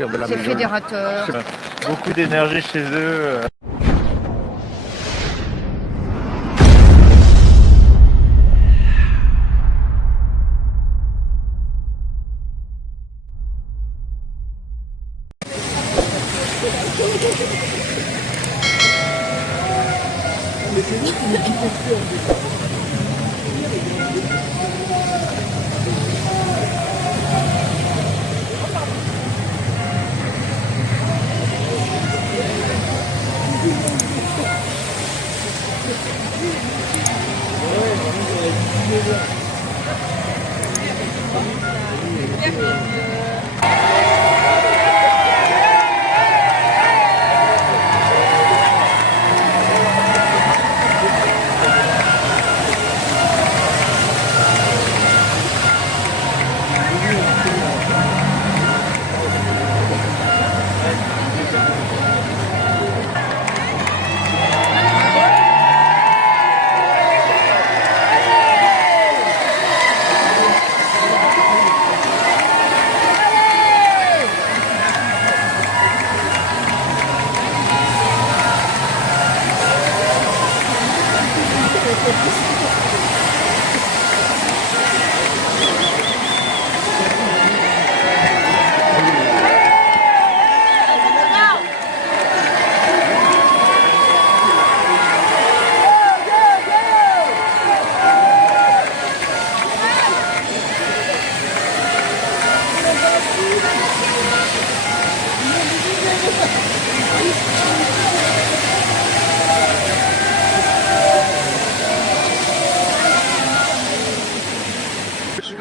sortir de la C'est maison. fédérateur. Beaucoup d'énergie chez eux.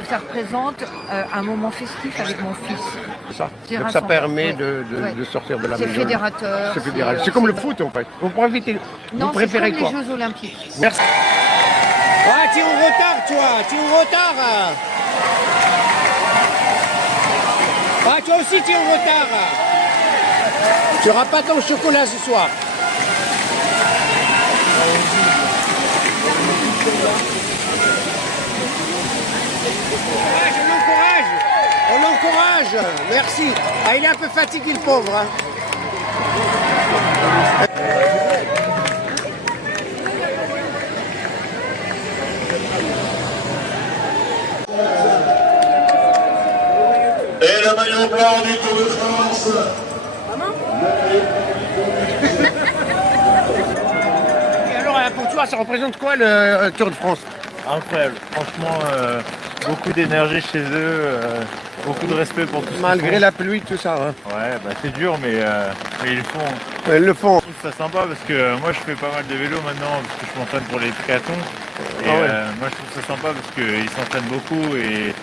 Ça représente un moment festif avec mon fils. Ça. C'est Donc ça rassemblant. permet Ouais. de sortir de la C'est maison. fédérateur. C'est fédérateur. C'est comme le foot en fait. Vous préférez, Non, vous préférez c'est comme quoi? les Jeux Olympiques. Merci. Ah, tu es en retard, toi. Tu es en retard. Ah, toi aussi, tu es en retard. Tu n'auras pas ton chocolat ce soir. On l'encourage. Merci. Ah, il est un peu fatigué, le pauvre. Hein. Et le maillot blanc du Tour de France. Et alors pour toi, ça représente quoi le Tour de France? Incroyable. Franchement, beaucoup d'énergie chez eux. Beaucoup de respect pour tout ce qu'ils Malgré font. la pluie, tout ça. Hein. Ouais, bah c'est dur, mais ils le font. Ils le font. Je trouve ça sympa parce que moi je fais pas mal de vélo maintenant parce que je m'entraîne pour les triathlons. Et Ah ouais. moi je trouve ça sympa parce qu'ils s'entraînent beaucoup et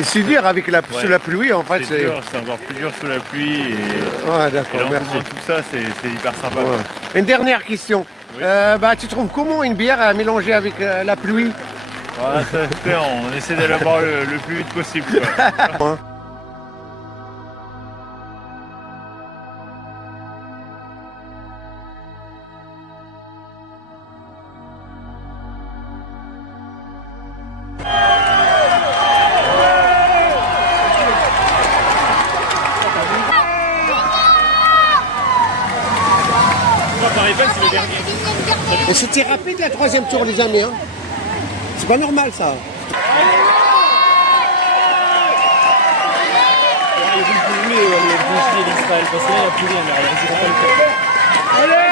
Et c'est dur avec la, Ouais. sous la pluie, en fait. c'est dur, c'est encore plus dur sous la pluie. Ouais, Et d'accord, l'engouement merci. de tout ça, c'est hyper sympa. Ouais. Une dernière question. Oui. Tu trouves comment une bière à mélanger avec la pluie? Voilà, ça se fait, on essaie d'aller boire le plus vite possible. Quoi. Et c'était rapide la troisième tour, les amis. Hein. C'est pas normal, ça. Ils vont plus les bougies d'Israël parce que là il n'y a plus rien derrière. Ils vont pas le faire.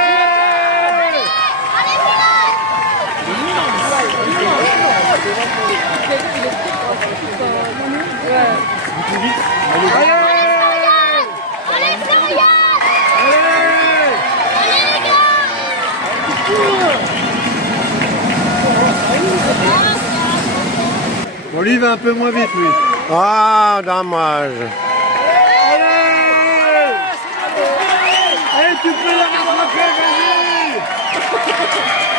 Bon, lui, il va un peu moins vite, lui. Ah, dommage. Allez, tu peux la rattraper, vas-y.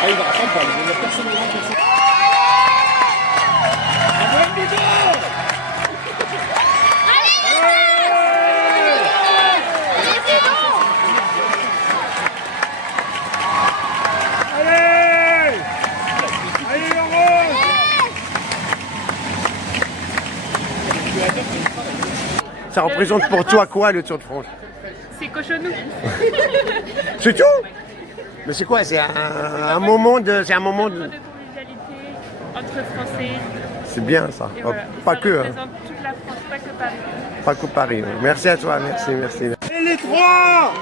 Ah, il va attendre pas, il y a personne qui rentre. Ça représente pour toi quoi le Tour de France? C'est cochonou. C'est tout? Mais c'est quoi? C'est un moment de... C'est un moment de... de convivialité entre Français. C'est bien ça. Et Oh, voilà. pas Ça que, hein. représente toute la France, pas que Paris. Pas que Paris. Ouais. Merci à toi, merci, merci. Et les trois!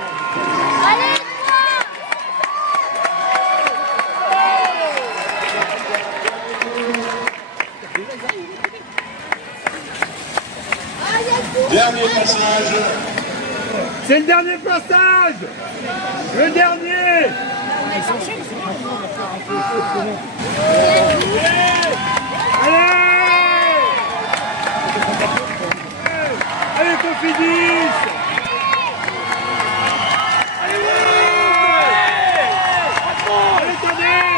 Dernier passage. C'est le dernier passage! Le dernier! Allez! Allez qu'on finisse! Allez, tenez!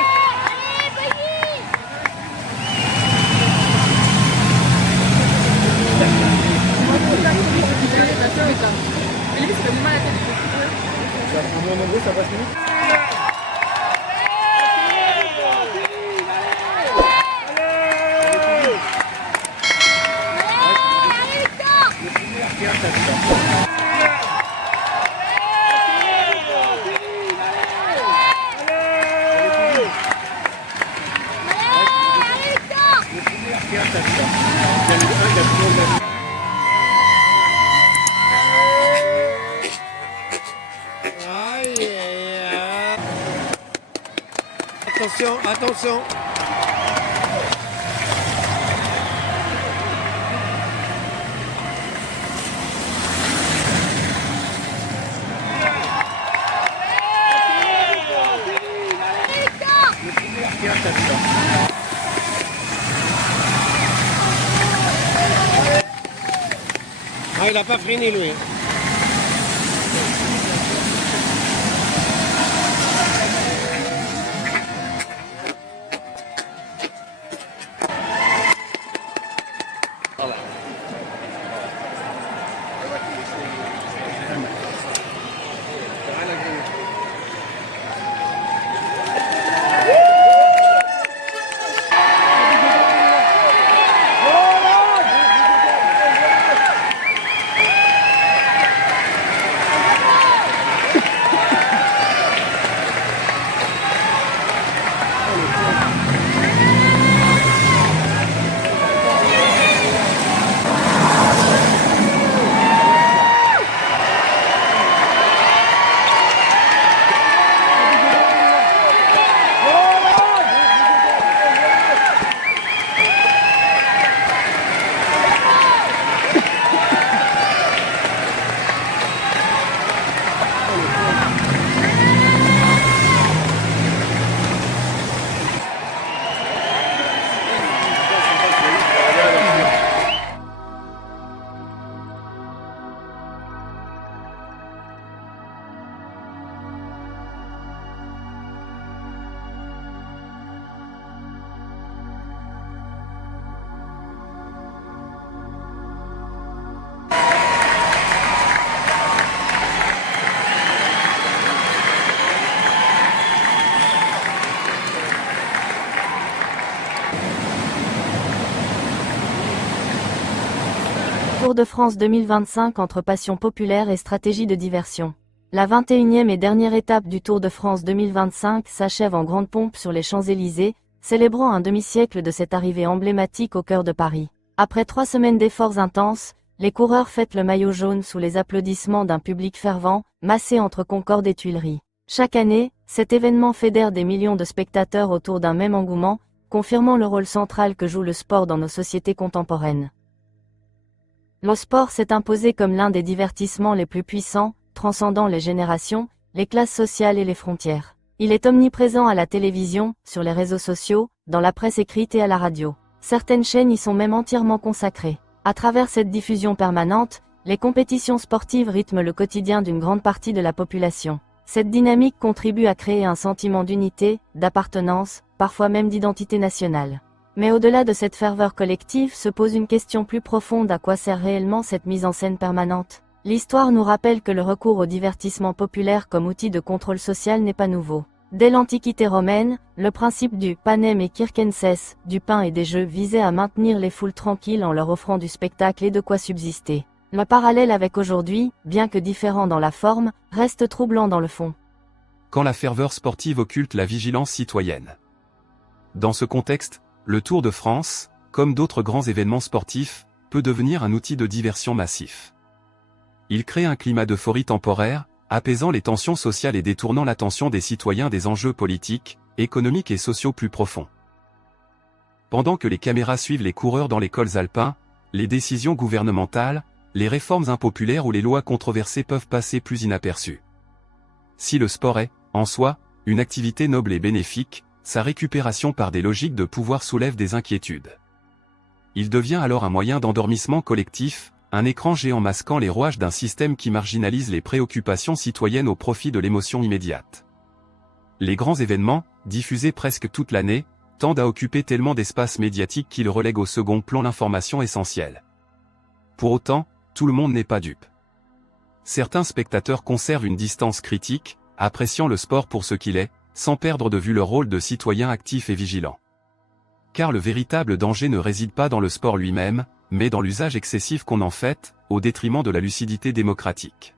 Attention, attention. Ah, il n'a pas freiné lui. Tour de France 2025 entre passion populaire et stratégie de diversion. La 21e et dernière étape du Tour de France 2025 s'achève en grande pompe sur les Champs-Élysées, célébrant un demi-siècle de cette arrivée emblématique au cœur de Paris. Après 3 semaines d'efforts intenses, les coureurs fêtent le maillot jaune sous les applaudissements d'un public fervent, massé entre Concorde et Tuileries. Chaque année, cet événement fédère des millions de spectateurs autour d'un même engouement, confirmant le rôle central que joue le sport dans nos sociétés contemporaines. Le sport s'est imposé comme l'un des divertissements les plus puissants, transcendant les générations, les classes sociales et les frontières. Il est omniprésent à la télévision, sur les réseaux sociaux, dans la presse écrite et à la radio. Certaines chaînes y sont même entièrement consacrées. À travers cette diffusion permanente, les compétitions sportives rythment le quotidien d'une grande partie de la population. Cette dynamique contribue à créer un sentiment d'unité, d'appartenance, parfois même d'identité nationale. Mais au-delà de cette ferveur collective se pose une question plus profonde: à quoi sert réellement cette mise en scène permanente? L'histoire nous rappelle que le recours au divertissement populaire comme outil de contrôle social n'est pas nouveau. Dès l'Antiquité romaine, le principe du panem et circenses, du pain et des jeux, visait à maintenir les foules tranquilles en leur offrant du spectacle et de quoi subsister. Le parallèle avec aujourd'hui, bien que différent dans la forme, reste troublant dans le fond. Quand la ferveur sportive occulte la vigilance citoyenne. Dans ce contexte, le Tour de France, comme d'autres grands événements sportifs, peut devenir un outil de diversion massif. Il crée un climat d'euphorie temporaire, apaisant les tensions sociales et détournant l'attention des citoyens des enjeux politiques, économiques et sociaux plus profonds. Pendant que les caméras suivent les coureurs dans les cols alpins, les décisions gouvernementales, les réformes impopulaires ou les lois controversées peuvent passer plus inaperçues. Si le sport est, en soi, une activité noble et bénéfique, sa récupération par des logiques de pouvoir soulève des inquiétudes. Il devient alors un moyen d'endormissement collectif, un écran géant masquant les rouages d'un système qui marginalise les préoccupations citoyennes au profit de l'émotion immédiate. Les grands événements, diffusés presque toute l'année, tendent à occuper tellement d'espace médiatique qu'ils relèguent au second plan l'information essentielle. Pour autant, tout le monde n'est pas dupe. Certains spectateurs conservent une distance critique, appréciant le sport pour ce qu'il est, sans perdre de vue leur rôle de citoyen actif et vigilant. Car le véritable danger ne réside pas dans le sport lui-même, mais dans l'usage excessif qu'on en fait, au détriment de la lucidité démocratique.